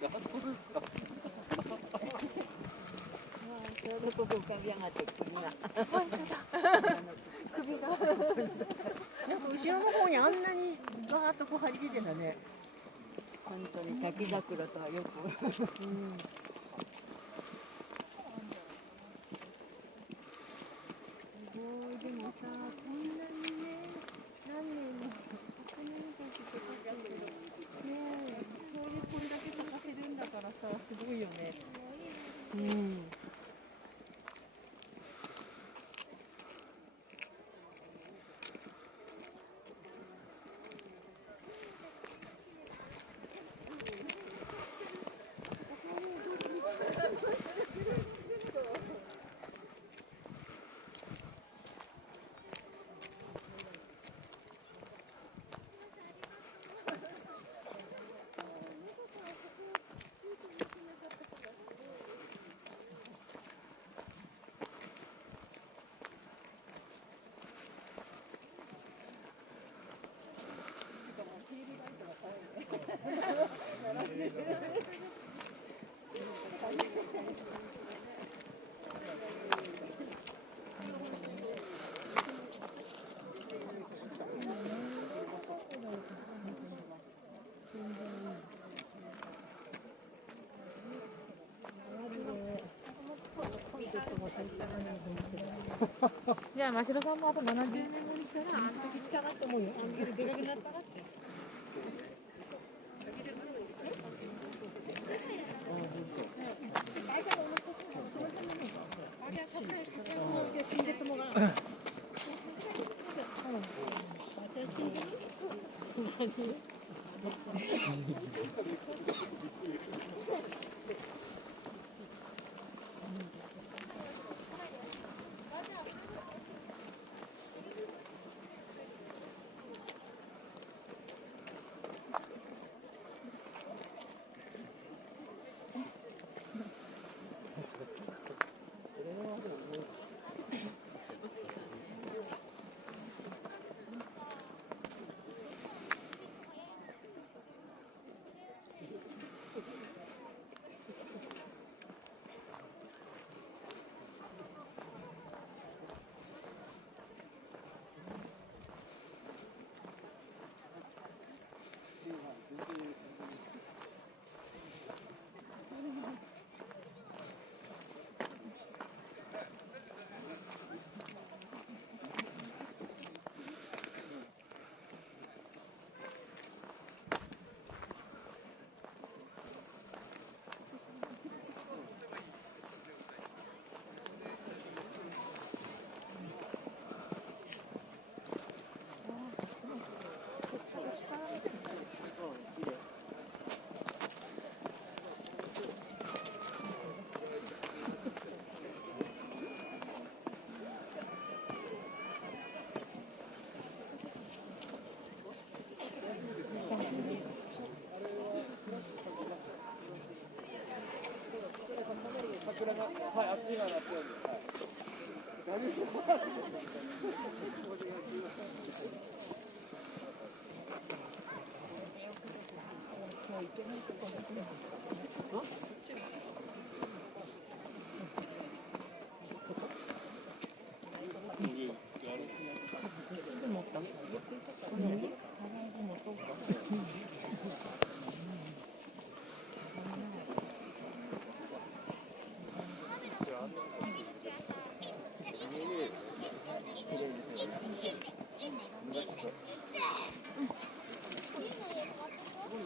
ちょうどここ浮かび上がって首が。本当だ。首が。なんか後ろの方にあんなにガーッとこう張り出てたね。本当に滝桜とはよく。すごい、でもさ、こんなにね、何年も100年先とかだけど、ねえ、それでこんだけ咲かせるんだからさ、すごいよね。うん。じゃあ、真城さんもあと70年後に来たら、あの時来たなと思うよ。あの時でかくなったなって。死んでともが。桜が、はい、あっちがなってるんで、はい。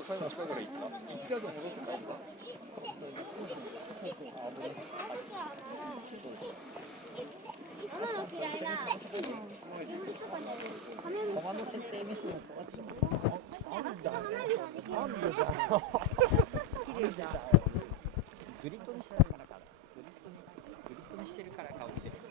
最後近いから行った。一回で戻って帰った。嫌いな。川の設定ミスもそうだ。綺麗だ。グリッドにしてるからか。グリッドにしてるからかもしれない。